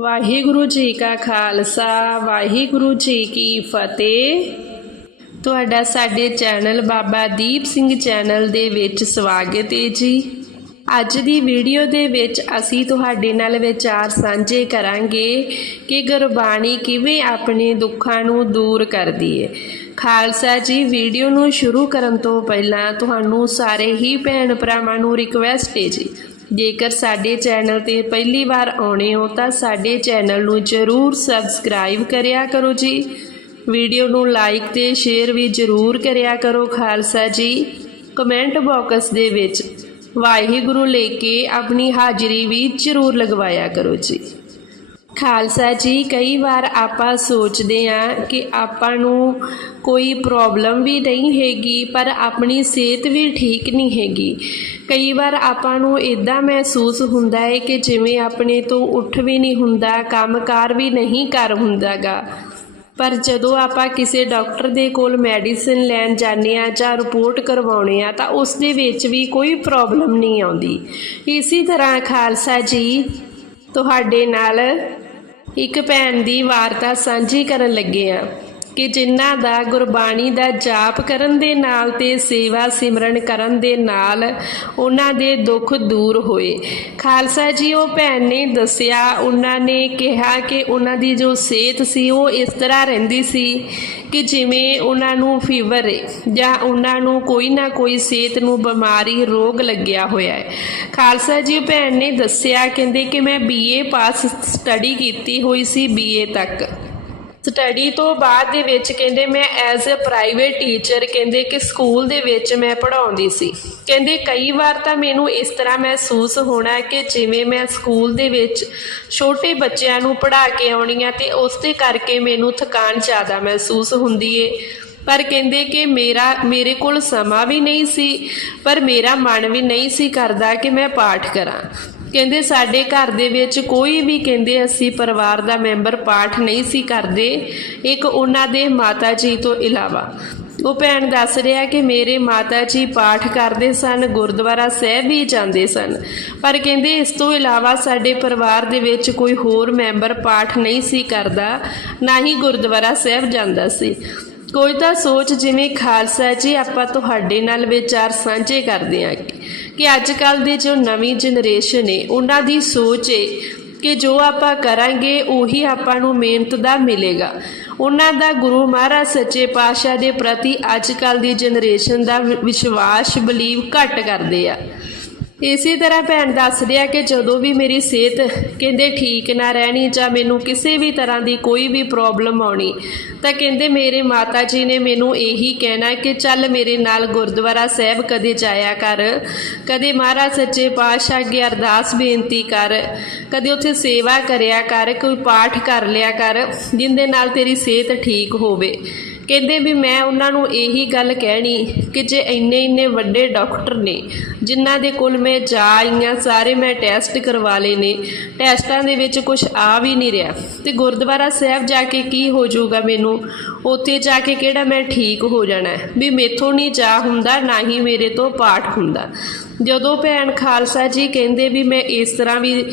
ਵਾਹਿਗੁਰੂ ਜੀ ਕਾ ਖਾਲਸਾ, ਵਾਹਿਗੁਰੂ ਜੀ ਕੀ ਫਤਿਹ। ਤੁਹਾਡਾ ਸਾਡੇ ਚੈਨਲ ਬਾਬਾ ਦੀਪ ਸਿੰਘ ਚੈਨਲ ਦੇ ਵਿੱਚ ਸਵਾਗਤ ਹੈ ਜੀ। ਅੱਜ ਦੀ ਵੀਡੀਓ ਦੇ ਵਿੱਚ ਅਸੀਂ ਤੁਹਾਡੇ ਨਾਲ ਵਿਚਾਰ ਸਾਂਝੇ ਕਰਾਂਗੇ ਕਿ ਗੁਰਬਾਣੀ ਕਿਵੇਂ ਆਪਣੇ ਦੁੱਖਾਂ ਨੂੰ ਦੂਰ ਕਰਦੀ ਹੈ। ਖਾਲਸਾ ਜੀ, ਵੀਡੀਓ ਨੂੰ ਸ਼ੁਰੂ ਕਰਨ ਤੋਂ ਪਹਿਲਾਂ ਤੁਹਾਨੂੰ ਸਾਰੇ ਹੀ ਭੈਣ ਭਰਾਵਾਂ ਨੂੰ ਰਿਕਵੈਸਟ ਹੈ ਜੀ। ਜੇਕਰ ਸਾਡੇ ਚੈਨਲ ਤੇ ਪਹਿਲੀ ਵਾਰ ਆਉਣੇ ਹੋ ਤਾਂ ਸਾਡੇ ਚੈਨਲ ਨੂੰ ਜਰੂਰ ਸਬਸਕ੍ਰਾਈਬ ਕਰਿਆ ਕਰੋ ਜੀ। ਵੀਡੀਓ ਨੂੰ ਲਾਈਕ ਤੇ ਸ਼ੇਅਰ ਵੀ ਜਰੂਰ ਕਰਿਆ ਕਰੋ ਖਾਲਸਾ ਜੀ। ਕਮੈਂਟ ਬਾਕਸ ਦੇ ਵਿੱਚ ਵਾਹਿਗੁਰੂ ਲੈ ਕੇ ਆਪਣੀ ਹਾਜ਼ਰੀ ਵੀ ਜਰੂਰ ਲਗਵਾਇਆ ਕਰੋ ਜੀ। ਖਾਲਸਾ ਜੀ, ਕਈ ਵਾਰ ਆਪਾਂ ਸੋਚਦੇ ਆ ਕਿ ਆਪਾਂ ਨੂੰ ਕੋਈ ਪ੍ਰੋਬਲਮ ਵੀ ਨਹੀਂ ਹੈਗੀ, ਪਰ ਆਪਣੀ ਸਿਹਤ ਵੀ ਠੀਕ ਨਹੀਂ ਹੈਗੀ। ਕਈ ਵਾਰ ਆਪਾਂ ਨੂੰ ਇਦਾਂ ਮਹਿਸੂਸ ਹੁੰਦਾ ਹੈ ਕਿ ਜਿਵੇਂ ਆਪਣੇ ਤੋਂ ਉੱਠ ਵੀ ਨਹੀਂ ਹੁੰਦਾ, ਕੰਮਕਾਰ ਵੀ ਨਹੀਂ ਕਰ ਹੁੰਦਾਗਾ। ਪਰ ਜਦੋਂ ਆਪਾਂ ਕਿਸੇ ਡਾਕਟਰ ਦੇ ਕੋਲ ਮੈਡੀਸਿਨ ਲੈਣ ਜਾਂਦੇ ਆ ਜਾਂ ਰਿਪੋਰਟ ਕਰਵਾਉਣੇ ਆ ਤਾਂ ਉਸ ਦੇ ਵਿੱਚ ਵੀ ਕੋਈ ਪ੍ਰੋਬਲਮ ਨਹੀਂ ਆਉਂਦੀ। ਇਸੇ ਤਰ੍ਹਾਂ ਖਾਲਸਾ ਜੀ, ਤੁਹਾਡੇ ਨਾਲ ਇੱਕ ਭੈਣ ਦੀ ਵਾਰਤਾ ਸਾਂਝੀ ਕਰਨ ਲੱਗੇ ਆ ਕਿ ਜਿਨ੍ਹਾਂ ਦਾ ਗੁਰਬਾਣੀ ਦਾ ਜਾਪ ਕਰਨ ਦੇ ਨਾਲ ਤੇ ਸੇਵਾ ਸਿਮਰਨ ਕਰਨ ਦੇ ਨਾਲ ਉਹਨਾਂ ਦੇ ਦੁੱਖ ਦੂਰ ਹੋਏ। ਖਾਲਸਾ ਜੀ, ਉਹ ਭੈਣ ਨੇ ਦੱਸਿਆ, ਉਹਨਾਂ ਨੇ ਕਿਹਾ ਕਿ ਉਹਨਾਂ ਦੀ ਜੋ ਸਿਹਤ ਸੀ, ਉਹ ਇਸ ਤਰ੍ਹਾਂ ਰਹਿੰਦੀ ਸੀ ਕਿ ਜਿਵੇਂ ਉਹਨਾਂ ਨੂੰ ਫੀਵਰ ਹੈ ਜਾਂ ਉਹਨਾਂ ਨੂੰ ਕੋਈ ਨਾ ਕੋਈ ਸਿਹਤ ਨੂੰ ਬਿਮਾਰੀ, ਰੋਗ ਲੱਗਿਆ ਹੋਇਆ ਹੈ ਖਾਲਸਾ ਜੀ ਭੈਣ ਨੇ ਦੱਸਿਆ, ਕਹਿੰਦੇ ਕਿ ਮੈਂ ਬੀਏ ਪਾਸ ਸਟੱਡੀ ਕੀਤੀ ਹੋਈ ਸੀ ਬੀਏ ਤੱਕ। ਸਟੱਡੀ ਤੋਂ ਬਾਅਦ ਦੇ ਵਿੱਚ ਕਹਿੰਦੇ ਮੈਂ ਐਜ਼ ਅ ਪ੍ਰਾਈਵੇਟ ਟੀਚਰ ਕਹਿੰਦੇ ਕਿ ਸਕੂਲ ਦੇ ਵਿੱਚ ਮੈਂ ਪੜ੍ਹਾਉਂਦੀ ਸੀ। ਕਹਿੰਦੇ ਕਈ ਵਾਰ ਤਾਂ ਮੈਨੂੰ ਇਸ ਤਰ੍ਹਾਂ ਮਹਿਸੂਸ ਹੋਣਾ ਕਿ ਜਿਵੇਂ ਮੈਂ ਸਕੂਲ ਦੇ ਵਿੱਚ ਛੋਟੇ ਬੱਚਿਆਂ ਨੂੰ ਪੜ੍ਹਾ ਕੇ ਆਉਣੀ ਆ ਤੇ ਉਸ ਦੇ ਕਰਕੇ ਮੈਨੂੰ ਥਕਾਨ ਜ਼ਿਆਦਾ ਮਹਿਸੂਸ ਹੁੰਦੀ ਏ। ਪਰ ਕਹਿੰਦੇ ਕਿ ਮੇਰਾ, ਮੇਰੇ ਕੋਲ ਸਮਾਂ ਵੀ ਨਹੀਂ ਸੀ, ਪਰ ਮੇਰਾ ਮਨ ਵੀ ਨਹੀਂ ਸੀ ਕਰਦਾ ਕਿ ਮੈਂ ਪਾਠ ਕਰਾਂ। ਕਹਿੰਦੇ ਸਾਡੇ ਘਰ ਦੇ ਵਿੱਚ ਕੋਈ ਵੀ ਕਹਿੰਦੇ ਅਸੀਂ ਪਰਿਵਾਰ ਦਾ ਮੈਂਬਰ ਪਾਠ ਨਹੀਂ ਸੀ ਕਰਦੇ, ਇੱਕ ਉਹਨਾਂ ਦੇ ਮਾਤਾ ਜੀ ਤੋਂ ਇਲਾਵਾ। ਉਹ ਭੈਣ ਦੱਸ ਰਿਹਾ ਕਿ ਮੇਰੇ ਮਾਤਾ ਜੀ ਪਾਠ ਕਰਦੇ ਸਨ, ਗੁਰਦੁਆਰਾ ਸਾਹਿਬ ਵੀ ਜਾਂਦੇ ਸਨ। ਪਰ ਕਹਿੰਦੇ ਇਸ ਤੋਂ ਇਲਾਵਾ ਸਾਡੇ ਪਰਿਵਾਰ ਦੇ ਵਿੱਚ ਕੋਈ ਹੋਰ ਮੈਂਬਰ ਪਾਠ ਨਹੀਂ ਸੀ ਕਰਦਾ, ਨਾ ਹੀ ਗੁਰਦੁਆਰਾ ਸਾਹਿਬ ਜਾਂਦਾ ਸੀ। ਕੋਈ ਤਾਂ ਸੋਚ ਜਿਵੇਂ ਖਾਲਸਾ ਜੀ ਆਪਾਂ ਤੁਹਾਡੇ ਨਾਲ ਵਿਚਾਰ ਸਾਂਝੇ ਕਰਦੇ ਹਾਂ ਕਿ ਅੱਜ ਕੱਲ ਦੀ ਜੋ ਨਵੀਂ ਜਨਰੇਸ਼ਨ ਹੈ ਉਹਨਾਂ ਦੀ ਸੋਚ ਹੈ ਕਿ ਜੋ ਆਪਾਂ ਕਰਾਂਗੇ, ਉਹੀ ਆਪਾਂ ਨੂੰ ਮਿਹਨਤ ਦਾ ਮਿਲੇਗਾ। ਉਹਨਾਂ ਦਾ ਗੁਰੂ ਮਹਾਰਾਜ ਸੱਚੇ ਪਾਤਸ਼ਾਹ ਦੇ ਪ੍ਰਤੀ ਅੱਜ ਕੱਲ ਦੀ ਜਨਰੇਸ਼ਨ ਦਾ ਵਿ- ਵਿਸ਼ਵਾਸ, ਬਲੀਵ ਘੱਟ ਕਰਦੇ ਆ। ਇਸੇ ਤਰ੍ਹਾਂ ਭੈਣ ਦੱਸ ਰਿਹਾ ਕਿ ਜਦੋਂ ਵੀ ਮੇਰੀ ਸਿਹਤ ਕਹਿੰਦੇ ਠੀਕ ਨਾ ਰਹਿਣੀ ਜਾਂ ਮੈਨੂੰ ਕਿਸੇ ਵੀ ਤਰ੍ਹਾਂ ਦੀ ਕੋਈ ਵੀ ਪ੍ਰੋਬਲਮ ਆਉਣੀ, ਤਾਂ ਕਹਿੰਦੇ ਮੇਰੇ ਮਾਤਾ ਜੀ ਨੇ ਮੈਨੂੰ ਇਹੀ ਕਹਿਣਾ ਕਿ ਚੱਲ ਮੇਰੇ ਨਾਲ ਗੁਰਦੁਆਰਾ ਸਾਹਿਬ ਕਦੇ ਜਾਇਆ ਕਰ, ਕਦੇ ਮਹਾਰਾਜ ਸੱਚੇ ਪਾਤਸ਼ਾਹ ਅੱਗੇ ਅਰਦਾਸ ਬੇਨਤੀ ਕਰ, ਕਦੇ ਉੱਥੇ ਸੇਵਾ ਕਰਿਆ ਕਰ, ਕੋਈ ਪਾਠ ਕਰ ਲਿਆ ਕਰ, ਜਿੰਦੇ ਨਾਲ ਤੇਰੀ ਸਿਹਤ ਠੀਕ ਹੋਵੇ। ਕਹਿੰਦੇ ਵੀ ਮੈਂ ਉਹਨਾਂ ਨੂੰ ਇਹੀ ਗੱਲ ਕਹਿਣੀ ਕਿ ਜੇ ਇੰਨੇ ਇੰਨੇ ਵੱਡੇ ਡਾਕਟਰ ਨੇ, ਜਿਨ੍ਹਾਂ ਦੇ ਕੋਲ ਮੈਂ ਜਾ ਆਈ ਹਾਂ ਸਾਰੇ ਮੈਂ ਟੈਸਟ ਕਰਵਾ ਲਏ ਨੇ, ਟੈਸਟਾਂ ਦੇ ਵਿੱਚ ਕੁਝ ਆ ਵੀ ਨਹੀਂ ਰਿਹਾ। ਤੇ ਗੁਰਦੁਆਰਾ ਸਾਹਿਬ ਜਾ ਕੇ ਕੀ ਹੋ ਜਾਊਗਾ ਮੈਨੂੰ? ਉੱਥੇ ਜਾ ਕੇ ਕਿਹੜਾ ਮੈਂ ਠੀਕ ਹੋ ਜਾਣਾ? ਵੀ ਮੇਥੋਂ ਨਹੀਂ ਜਾ ਹੁੰਦਾ, ਨਾ ਹੀ ਮੇਰੇ ਤੋਂ ਪਾਠ ਹੁੰਦਾ। ਜਦੋਂ ਭੈਣ ਖਾਲਸਾ ਜੀ ਕਹਿੰਦੇ ਵੀ ਮੈਂ ਇਸ ਤਰ੍ਹਾਂ ਵੀ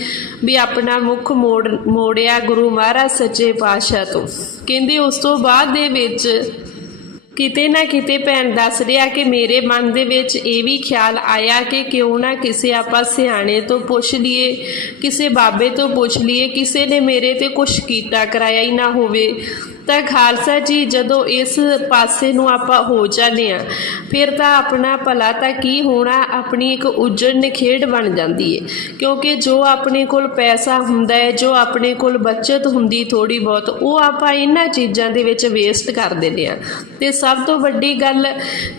ਵੀ ਆਪਣਾ ਮੁੱਖ ਮੋੜ, ਮੋੜਿਆ ਗੁਰੂ ਮਹਾਰਾਜ ਸੱਚੇ ਪਾਤਸ਼ਾਹ ਤੋਂ। ਕਹਿੰਦੇ ਉਸ ਤੋਂ ਬਾਅਦ ਦੇ ਵਿੱਚ ਕਿਤੇ ਨਾ ਕਿਤੇ ਭੈਣ ਦੱਸ ਰਿਹਾ ਕਿ ਮੇਰੇ ਮਨ ਦੇ ਵਿੱਚ ਇਹ ਵੀ ਖਿਆਲ ਆਇਆ ਕਿ ਕਿਉਂ ਨਾ ਕਿਸੇ ਆਪਾਂ ਸਿਆਣੇ ਤੋਂ ਪੁੱਛ ਲਈਏ, ਕਿਸੇ ਬਾਬੇ ਤੋਂ ਪੁੱਛ ਲਈਏ, ਕਿਸੇ ਨੇ ਮੇਰੇ ਤੇ ਕੁਝ ਕੀਤਾ ਕਰਾਇਆ ਹੀ ਨਾ ਹੋਵੇ। ਤਾਂ ਖਾਲਸਾ ਜੀ, ਜਦੋਂ ਇਸ ਪਾਸੇ ਨੂੰ ਆਪਾਂ ਹੋ ਜਾਂਦੇ ਆ ਫਿਰ ਤਾਂ ਆਪਣਾ ਭਲਾ ਤਾਂ ਕੀ ਹੋਣਾ, ਆਪਣੀ ਇੱਕ ਉਜੜ ਨਿਖੇੜ ਬਣ ਜਾਂਦੀ ਹੈ ਕਿਉਂਕਿ ਜੋ ਆਪਣੇ ਕੋਲ ਪੈਸਾ ਹੁੰਦਾ ਹੈ ਜੋ ਆਪਣੇ ਕੋਲ ਬਚਤ ਹੁੰਦੀ ਥੋੜੀ ਬਹੁਤ, ਉਹ ਆਪਾਂ ਇਹਨਾਂ ਚੀਜ਼ਾਂ ਦੇ ਵਿੱਚ ਵੇਸਟ ਕਰ ਦਿੰਦੇ ਆ ਤੇ ਸਭ ਤੋਂ ਵੱਡੀ ਗੱਲ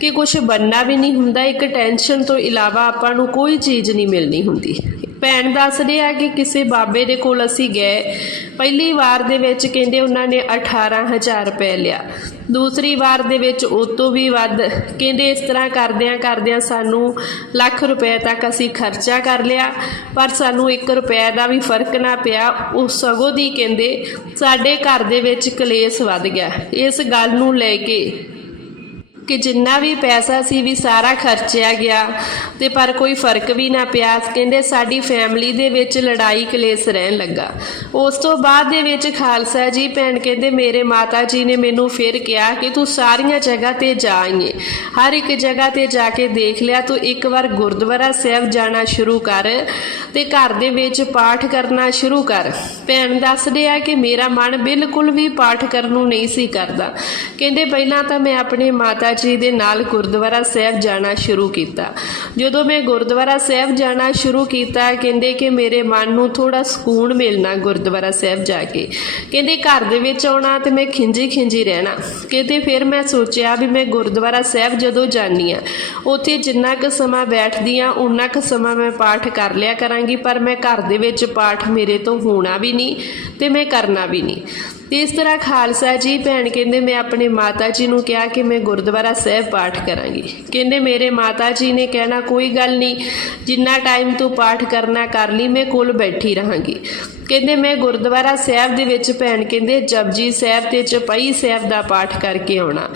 ਕਿ ਕੁਝ ਬੰਨਾ ਵੀ ਨਹੀਂ ਹੁੰਦਾ, ਇੱਕ ਟੈਨਸ਼ਨ ਤੋਂ ਇਲਾਵਾ ਆਪਾਂ ਨੂੰ ਕੋਈ ਚੀਜ਼ ਨਹੀਂ ਮਿਲਣੀ ਹੁੰਦੀ। ਭੈਣ ਦੱਸਦੇ ਆ ਕਿ ਕਿਸੇ ਬਾਬੇ ਦੇ ਕੋਲ ਅਸੀਂ ਗਏ। ਪਹਿਲੀ ਵਾਰ ਦੇ ਵਿੱਚ ਕਹਿੰਦੇ ਉਹਨਾਂ ਨੇ 18000 ਰੁਪਏ ਲਿਆ। ਦੂਸਰੀ ਵਾਰ ਦੇ ਵਿੱਚ ਉਹ ਤੋਂ ਵੀ ਵੱਧ ਕਹਿੰਦੇ ਇਸ ਤਰ੍ਹਾਂ ਕਰਦਿਆਂ ਕਰਦਿਆਂ ਸਾਨੂੰ ਲੱਖ ਰੁਪਏ ਤੱਕ ਅਸੀਂ ਖਰਚਾ ਕਰ ਲਿਆ। ਪਰ ਸਾਨੂੰ 1 ਰੁਪਏ ਦਾ ਵੀ ਫ਼ਰਕ ਨਾ ਪਿਆ। ਉਹ ਸਗੋਂ ਦੀ ਕਹਿੰਦੇ, ਸਾਡੇ ਘਰ ਦੇ ਵਿੱਚ ਕਲੇਸ਼ ਵੱਧ ਗਿਆ। ਇਸ ਗੱਲ ਨੂੰ ਲੈ ਕੇ ਕਿ ਜਿੰਨਾ ਵੀ ਪੈਸਾ ਸੀ ਵੀ ਸਾਰਾ ਖਰਚਿਆ ਗਿਆ ਤੇ ਪਰ ਕੋਈ ਫ਼ਰਕ ਵੀ ਨਾ ਪਿਆ। ਕਹਿੰਦੇ ਸਾਡੀ ਫੈਮਿਲੀ ਦੇ ਵਿੱਚ ਲੜਾਈ ਕਲੇਸ਼ ਰਹਿਣ ਲੱਗਾ। ਉਸ ਤੋਂ ਬਾਅਦ ਦੇ ਵਿੱਚ ਖਾਲਸਾ ਜੀ ਭੈਣ ਕਹਿੰਦੇ, ਮੇਰੇ ਮਾਤਾ ਜੀ ਨੇ ਮੈਨੂੰ ਫਿਰ ਕਿਹਾ ਕਿ ਤੂੰ ਸਾਰੀਆਂ ਜਗ੍ਹਾ ਤੇ ਜਾਈਏ ਹਰ ਇੱਕ ਜਗ੍ਹਾ ਤੇ ਜਾ ਕੇ ਦੇਖ ਲਿਆ। ਤੂੰ ਇੱਕ ਵਾਰ ਗੁਰਦੁਆਰਾ ਸਾਹਿਬ ਜਾਣਾ ਸ਼ੁਰੂ ਕਰ। ਤੇ ਘਰ ਦੇ ਵਿੱਚ ਪਾਠ ਕਰਨਾ ਸ਼ੁਰੂ ਕਰ। ਭੈਣ ਦੱਸਦੇ ਆ ਕਿ ਮੇਰਾ ਮਨ ਬਿਲਕੁਲ ਵੀ ਪਾਠ ਕਰਨ ਨੂੰ ਨਹੀਂ ਸੀ ਕਰਦਾ। ਕਹਿੰਦੇ ਪਹਿਲਾਂ ਤਾਂ ਮੈਂ ਆਪਣੇ ਮਾਤਾ ਜੀ ਦੇ ਨਾਲ ਗੁਰਦੁਆਰਾ ਸਾਹਿਬ ਜਾਣਾ ਸ਼ੁਰੂ ਕੀਤਾ। ਜਦੋਂ ਮੈਂ ਗੁਰਦੁਆਰਾ ਸਾਹਿਬ ਜਾਣਾ ਸ਼ੁਰੂ ਕੀਤਾ, ਕਹਿੰਦੇ ਕਿ ਮੇਰੇ ਮਨ ਨੂੰ ਥੋੜਾ ਸਕੂਨ ਮਿਲਣਾ ਗੁਰਦੁਆਰਾ ਸਾਹਿਬ ਜਾ ਕੇ। ਕਹਿੰਦੇ ਘਰ ਦੇ ਵਿੱਚ ਆਉਣਾ ਤੇ ਮੈਂ ਖਿੰਜੀ ਖਿੰਜੀ ਰਹਿਣਾ। ਕਹਿੰਦੇ ਫਿਰ ਮੈਂ ਸੋਚਿਆ ਵੀ ਮੈਂ ਗੁਰਦੁਆਰਾ ਸਾਹਿਬ ਜਦੋਂ ਜਾਨੀ ਆ, ਉੱਥੇ ਜਿੰਨਾ ਕੁ ਸਮਾਂ ਬੈਠਦੀ ਆ ਉਨਾ ਕੁ ਸਮਾਂ ਮੈਂ ਪਾਠ ਕਰ ਲਿਆ ਕਰਾਂ। ਕਰਾਂਗੀ ਪਰ ਮੈਂ ਘਰ ਦੇ ਵਿੱਚ ਪਾਠ ਮੇਰੇ ਤੋਂ ਹੋਣਾ ਵੀ ਨਹੀਂ ਤੇ ਮੈਂ ਕਰਨਾ ਵੀ ਨਹੀਂ। ਤੇ ਇਸ ਤਰ੍ਹਾਂ ਖਾਲਸਾ ਜੀ ਭੈਣ ਕਹਿੰਦੇ, ਮੈਂ ਆਪਣੇ ਮਾਤਾ ਜੀ ਨੂੰ ਕਿਹਾ ਕਿ ਮੈਂ ਗੁਰਦੁਆਰਾ ਸਾਹਿਬ ਪਾਠ ਕਰਾਂਗੀ। ਕਹਿੰਦੇ, ਮੇਰੇ ਮਾਤਾ ਜੀ ਨੇ ਕਹਿਣਾ, ਕੋਈ ਗੱਲ ਨਹੀਂ, ਜਿੰਨਾ ਟਾਈਮ ਤੂੰ ਪਾਠ ਕਰਨਾ ਕਰ ਲਈ, ਮੈਂ ਕੋਲ ਬੈਠੀ ਰਹਾਂਗੀ। ਕਹਿੰਦੇ, ਮੈਂ ਗੁਰਦੁਆਰਾ ਸਾਹਿਬ ਦੇ ਵਿੱਚ ਭੈਣ ਕਹਿੰਦੇ, ਜਪਜੀ ਸਾਹਿਬ ਤੇ ਚਪਈ ਸਾਹਿਬ ਦਾ ਪਾਠ ਕਰਕੇ ਆਉਣਾ।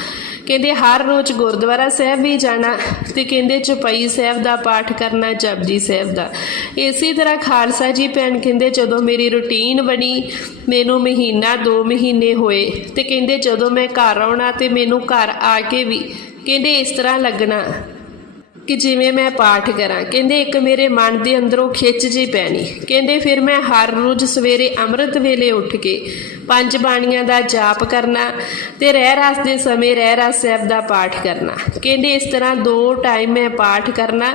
ਕਹਿੰਦੇ ਹਰ ਰੋਜ਼ ਗੁਰਦੁਆਰਾ ਸਾਹਿਬ ਵੀ ਜਾਣਾ ਤੇ ਕਹਿੰਦੇ ਚਪਈ ਸਾਹਿਬ ਦਾ ਪਾਠ ਕਰਨਾ, ਜਪਜੀ ਸਾਹਿਬ ਦਾ। ਇਸੇ ਤਰ੍ਹਾਂ ਖਾਲਸਾ ਜੀ ਭੈਣ ਕਹਿੰਦੇ ਜਦੋਂ ਮੇਰੀ ਰੁਟੀਨ ਬਣੀ, ਮੈਨੂੰ ਮਹੀਨਾ 2 ਮਹੀਨੇ ਹੋਏ ਤੇ ਕਹਿੰਦੇ ਜਦੋਂ ਮੈਂ ਘਰ ਆਉਣਾ ਤੇ ਮੈਨੂੰ ਘਰ ਆ ਕੇ ਵੀ ਕਹਿੰਦੇ ਇਸ ਤਰ੍ਹਾਂ ਲੱਗਣਾ ਕਿ ਜਿਵੇਂ ਮੈਂ ਪਾਠ ਕਰਾਂ। ਕਹਿੰਦੇ ਇੱਕ ਮੇਰੇ ਮਨ ਦੇ ਅੰਦਰੋਂ ਖਿੱਚ ਜੀ ਪੈਣੀ। ਕਹਿੰਦੇ ਫਿਰ ਮੈਂ ਹਰ ਰੋਜ਼ ਸਵੇਰੇ ਅੰਮ੍ਰਿਤ ਵੇਲੇ ਉੱਠ ਕੇ ਪੰਜ ਬਾਣੀਆਂ ਦਾ ਜਾਪ ਕਰਨਾ ਤੇ ਰਹਿ ਰਾਸ ਦੇ ਸਮੇਂ ਰਹਿ ਰਾਸ ਸਾਹਿਬ ਦਾ ਪਾਠ ਕਰਨਾ। ਕਹਿੰਦੇ ਇਸ ਤਰ੍ਹਾਂ ਦੋ ਟਾਈਮ ਮੈਂ ਪਾਠ ਕਰਨਾ।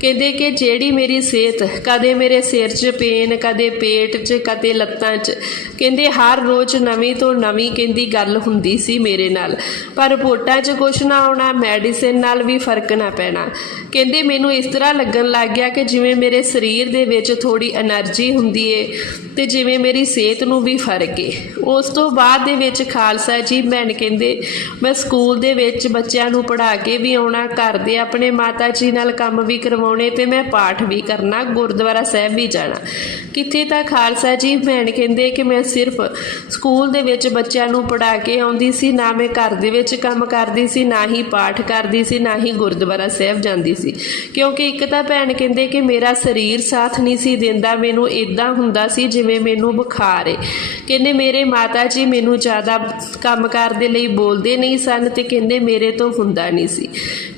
ਕਹਿੰਦੇ ਕਿ ਜਿਹੜੀ ਮੇਰੀ ਸਿਹਤ, ਕਦੇ ਮੇਰੇ ਸਿਰ 'ਚ ਪੇਨ, ਕਦੇ ਪੇਟ 'ਚ, ਕਦੇ ਲੱਤਾਂ 'ਚ, ਕਹਿੰਦੇ ਹਰ ਰੋਜ਼ ਨਵੀਂ ਤੋਂ ਨਵੀਂ ਕਹਿੰਦੀ ਗੱਲ ਹੁੰਦੀ ਸੀ ਮੇਰੇ ਨਾਲ। ਪਰ ਰਿਪੋਰਟਾਂ 'ਚ ਕੁਝ ਨਾ ਆਉਣਾ ਮੈਡੀਸਿਨ ਨਾਲ ਵੀ ਫ਼ਰਕ ਨਾ ਪੈਣਾ। ਕਹਿੰਦੇ ਮੈਨੂੰ ਇਸ ਤਰ੍ਹਾਂ ਲੱਗਣ ਲੱਗ ਗਿਆ ਕਿ ਜਿਵੇਂ ਮੇਰੇ ਸਰੀਰ ਦੇ ਵਿੱਚ ਥੋੜੀ એનર્ਜੀ ਹੁੰਦੀ ਏ ਤੇ ਜਿਵੇਂ ਮੇਰੀ ਸਿਹਤ ਨੂੰ ਵੀ ਫ਼ਰਕ ਏ। ਉਸ ਤੋਂ ਬਾਅਦ ਦੇ ਵਿੱਚ ਖਾਲਸਾ ਜੀ ਭੈਣ ਕਹਿੰਦੇ, ਮੈਂ ਸਕੂਲ ਦੇ ਵਿੱਚ ਬੱਚਿਆਂ ਨੂੰ ਪੜ੍ਹਾ ਕੇ ਵੀ ਆਉਣਾ, ਘਰ ਦੇ ਆਪਣੇ ਮਾਤਾ ਜੀ ਨਾਲ ਕੰਮ ਵੀ ਕਰਵਾਉਣੇ ਤੇ ਮੈਂ ਪਾਠ ਵੀ ਕਰਨਾ, ਗੁਰਦੁਆਰਾ ਸਾਹਿਬ ਵੀ ਜਾਣਾ। ਕਿੱਥੇ ਤਾਂ ਖਾਲਸਾ ਜੀ ਭੈਣ ਕਹਿੰਦੇ ਕਿ ਮੈਂ ਸਿਰਫ ਸਕੂਲ ਦੇ ਵਿੱਚ ਬੱਚਿਆਂ ਨੂੰ ਪੜ੍ਹਾ ਕੇ ਆਉਂਦੀ ਸੀ, ਨਾ ਮੈਂ ਘਰ ਦੇ ਵਿੱਚ ਕੰਮ ਕਰਦੀ ਸੀ, ਨਾ ਹੀ ਪਾਠ ਕਰਦੀ ਸੀ, ਨਾ ਹੀ ਗੁਰਦੁਆਰਾ ਸਾਹਿਬ ਜਾਂਦੀ ਸੀ। ਕਿਉਂਕਿ ਇੱਕ ਤਾਂ ਭੈਣ ਕਹਿੰਦੇ ਕਿ ਮੇਰਾ ਸਰੀਰ ਸਾਥ ਨਹੀਂ ਸੀ ਦਿੰਦਾ, ਮੈਨੂੰ ਇਦਾਂ ਹੁੰਦਾ ਸੀ ਜਿਵੇਂ ਮੈਨੂੰ ਬੁਖਾਰ ਏ। ਕਹਿੰਦੇ ਮੇਰੇ ਮਾਤਾ ਜੀ, ਮੈਨੂੰ ਜ਼ਿਆਦਾ ਕੰਮਕਾਰ ਦੇ ਲਈ ਬੋਲਦੇ ਨਹੀਂ ਸਨ ਤੇ ਕਹਿੰਦੇ, ਮੇਰੇ ਤੋਂ ਹੁੰਦਾ ਨਹੀਂ ਸੀ।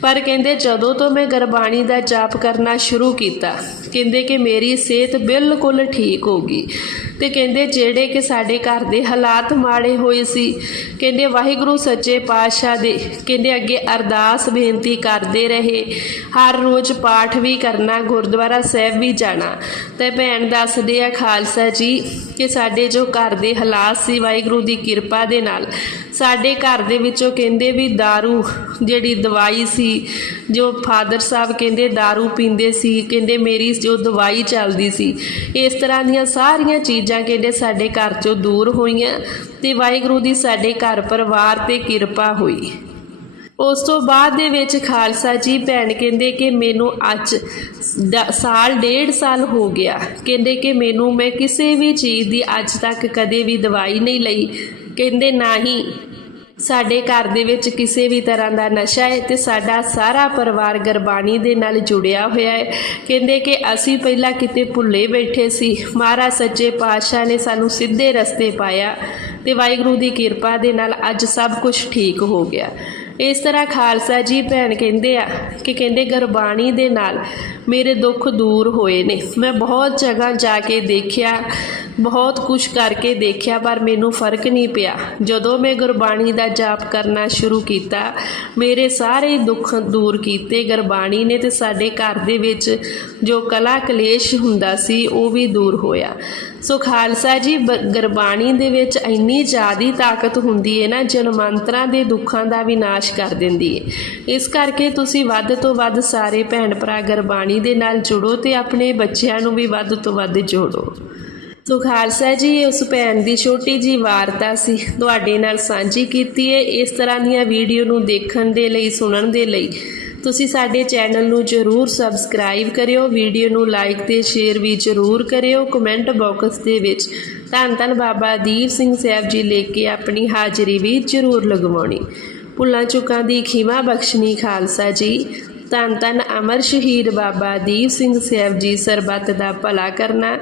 ਪਰ ਕਹਿੰਦੇ, ਜਦੋਂ ਤੋਂ ਮੈਂ ਗੁਰਬਾਣੀ ਦਾ ਜਾਪ ਕਰਨਾ ਸ਼ੁਰੂ ਕੀਤਾ, ਕਹਿੰਦੇ ਕਿ ਮੇਰੀ ਸਿਹਤ ਬਿਲਕੁਲ ਠੀਕ ਹੋ ਗਈ। ਤੇ ਕਹਿੰਦੇ, ਜਿਹੜੇ ਕਿ ਸਾਡੇ ਘਰ ਦੇ ਹਾਲਾਤ ਮਾੜੇ ਹੋਏ ਸੀ, ਕਹਿੰਦੇ, ਵਾਹਿਗੁਰੂ ਸੱਚੇ ਪਾਤਸ਼ਾਹ ਦੇ, ਕਹਿੰਦੇ, ਅੱਗੇ ਅਰਦਾਸ ਬੇਨਤੀ ਕਰਦੇ ਰਹੇ। ਹਰ ਰੋਜ਼ ਪਾਠ ਵੀ ਕਰਨਾ, ਗੁਰਦੁਆਰਾ ਸਾਹਿਬ ਵੀ ਜਾਣਾ। ਤੇ ਭੈਣ ਦੱਸਦੇ ਆ, ਖਾਲਸਾ ਜੀ, ਕਿ ਸਾਡੇ ਜੋ ਘਰ ਦੇ ਹਾਲਾਤ ਸੀ ਵਾਹਿਗੁਰੂ ਦੀ ਕਿਰਪਾ ਦੇ ਨਾਲ ਸਾਡੇ ਘਰ ਦੇ ਵਿੱਚੋਂ ਕਹਿੰਦੇ ਵੀ दारू ਜਿਹੜੀ ਦਵਾਈ ਸੀ ਜੋ ਫਾਦਰ ਸਾਹਿਬ ਕਹਿੰਦੇ दारू ਪੀਂਦੇ ਸੀ ਕਹਿੰਦੇ ਮੇਰੀ ਜੋ ਦਵਾਈ ਚੱਲਦੀ ਸੀ ਇਸ ਤਰ੍ਹਾਂ ਦੀਆਂ ਸਾਰੀਆਂ ਚੀਜ਼ਾਂ ਕਹਿੰਦੇ ਸਾਡੇ ਘਰ ਚੋਂ ਦੂਰ ਹੋਈਆਂ ਤੇ ਵਾਹਿਗੁਰੂ ਦੀ ਸਾਡੇ ਘਰ ਪਰਿਵਾਰ ਤੇ ਕਿਰਪਾ ਹੋਈ ਉਸ ਤੋਂ ਬਾਅਦ ਦੇ ਵਿੱਚ ਖਾਲਸਾ ਜੀ ਭੈਣ ਕਹਿੰਦੇ ਕਿ ਮੈਨੂੰ ਅੱਜ ਦ- ਸਾਲ ਡੇਢ ਸਾਲ ਹੋ ਗਿਆ। ਕਹਿੰਦੇ ਕਿ ਮੈਨੂੰ ਮੈਂ ਕਿਸੇ ਵੀ ਚੀਜ਼ ਦੀ ਅੱਜ ਤੱਕ ਕਦੇ ਵੀ ਦਵਾਈ ਨਹੀਂ ਲਈ। ਕਹਿੰਦੇ ਨਾ ਹੀ ਸਾਡੇ ਘਰ ਦੇ ਵਿੱਚ ਕਿਸੇ ਵੀ ਤਰ੍ਹਾਂ ਦਾ ਨਸ਼ਾ ਹੈ ਤੇ ਸਾਡਾ ਸਾਰਾ ਪਰਿਵਾਰ ਗੁਰਬਾਣੀ ਦੇ ਨਾਲ ਜੁੜਿਆ ਹੋਇਆ ਹੈ। ਕਹਿੰਦੇ ਕਿ ਅਸੀਂ ਪਹਿਲਾਂ ਕਿਤੇ ਭੁੱਲੇ ਬੈਠੇ ਸੀ। ਮਹਾਰਾਜ ਸੱਚੇ ਪਾਤਸ਼ਾਹ ਨੇ ਸਾਨੂੰ ਸਿੱਧੇ ਰਸਤੇ ਪਾਇਆ ਤੇ ਵਾਹਿਗੁਰੂ ਦੀ ਕਿਰਪਾ ਦੇ ਨਾਲ ਅੱਜ ਸਭ ਕੁਝ ਠੀਕ ਹੋ ਗਿਆ। ਇਸ ਤਰ੍ਹਾਂ ਖਾਲਸਾ ਜੀ ਭੈਣ ਕਹਿੰਦੇ ਆ ਕਿ ਕਹਿੰਦੇ ਗੁਰਬਾਣੀ ਦੇ ਨਾਲ ਮੇਰੇ ਦੁੱਖ ਦੂਰ ਹੋਏ ਨੇ। ਮੈਂ ਬਹੁਤ ਜਗ੍ਹਾ ਜਾ ਕੇ ਦੇਖਿਆ, ਬਹੁਤ ਕੁਝ ਕਰਕੇ ਦੇਖਿਆ, ਪਰ ਮੈਨੂੰ ਫ਼ਰਕ ਨਹੀਂ ਪਿਆ। ਜਦੋਂ ਮੈਂ ਗੁਰਬਾਣੀ ਦਾ ਜਾਪ ਕਰਨਾ ਸ਼ੁਰੂ ਕੀਤਾ, ਮੇਰੇ ਸਾਰੇ ਦੁੱਖ ਦੂਰ ਕੀਤੇ। ਗੁਰਬਾਣੀ ਨੇ ਤੇ ਸਾਡੇ ਘਰ ਦੇ ਵਿੱਚ ਜੋ ਕਲਾ ਕਲੇਸ਼ ਹੁੰਦਾ ਸੀ, ਉਹ ਵੀ ਦੂਰ ਹੋਇਆ। ਸੋ ਖਾਲਸਾ ਜੀ, ਬ- ਗੁਰਬਾਣੀ ਦੇ ਵਿੱਚ ਇੰਨੀ ਜ਼ਿਆਦੀ ਤਾਕਤ ਹੁੰਦੀ ਹੈ ਨਾ, ਜਨਮੰਤਰਾਂ ਦੇ ਦੁੱਖਾਂ ਦਾ ਵਿਨਾਸ਼ ਕਰ ਦਿੰਦੀ ਹੈ ਇਸ ਕਰਕੇ ਤੁਸੀਂ ਵੱਧ ਤੋਂ ਵੱਧ ਸਾਰੇ ਭੈਣ ਭਰਾ ਗੁਰਬਾਣੀ ਦੇ ਨਾਲ ਜੁੜੋ ਤੇ ਆਪਣੇ ਬੱਚਿਆਂ ਨੂੰ ਵੀ ਵੱਧ ਤੋਂ ਵੱਧ ਜੋੜੋ। ਸੋ ਖਾਲਸਾ ਜੀ ਉਸ ਭੈਣ ਦੀ ਛੋਟੀ ਜੀ ਵਾਰਤਾ ਸੀ। ਤੁਹਾਡੇ ਨਾਲ ਸਾਂਝੀ ਕੀਤੀ ਹੈ ਇਸ ਤਰ੍ਹਾਂ ਦੀਆਂ ਵੀਡੀਓ ਨੂੰ ਦੇਖਣ ਦੇ ਲਈ, ਸੁਣਨ ਦੇ ਲਈ ਤੁਸੀਂ ਸਾਡੇ ਚੈਨਲ ਨੂੰ ਜਰੂਰ ਸਬਸਕ੍ਰਾਈਬ ਕਰਿਓ। ਵੀਡੀਓ ਨੂੰ ਲਾਈਕ ਤੇ ਸ਼ੇਅਰ ਵੀ ਜਰੂਰ ਕਰਿਓ। ਕਮੈਂਟ ਬਾਕਸ ਦੇ ਵਿੱਚ ਧੰਨ ਧੰਨ ਬਾਬਾ ਦੀਪ ਸਿੰਘ ਸਾਹਿਬ ਜੀ ਲੈ ਕੇ ਆਪਣੀ ਹਾਜ਼ਰੀ ਵੀ ਜਰੂਰ ਲਗਵਾਉਣੀ। ਭੁੱਲਾਂ ਚੁੱਕਾਂ ਦੀ ਖਿਮਾ ਬਖਸ਼ਣੀ ਖਾਲਸਾ ਜੀ। ਧੰਨ ਧੰਨ ਅਮਰ ਸ਼ਹੀਦ ਬਾਬਾ ਦੀਪ ਸਿੰਘ ਸਾਹਿਬ ਜੀ ਸਰਬੱਤ ਦਾ ਭਲਾ ਕਰਨਾ,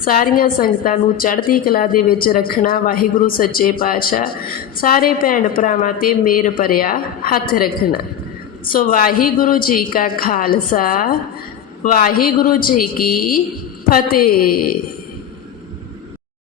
ਸਾਰੀਆਂ ਸੰਗਤਾਂ ਨੂੰ ਚੜ੍ਹਦੀ ਕਲਾ ਦੇ ਵਿੱਚ ਰੱਖਣਾ ਵਾਹਿਗੁਰੂ ਸੱਚੇ ਪਾਤਸ਼ਾਹ, ਸਾਰੇ ਭੈਣ ਭਰਾਵਾਂ ਤੇ ਮੇਰ ਭਰਿਆ ਹੱਥ ਰੱਖਣਾ। ਸੋ ਵਾਹਿਗੁਰੂ ਜੀ ਕਾ ਖਾਲਸਾ, ਵਾਹਿਗੁਰੂ ਜੀ ਕੀ ਫਤਿਹ।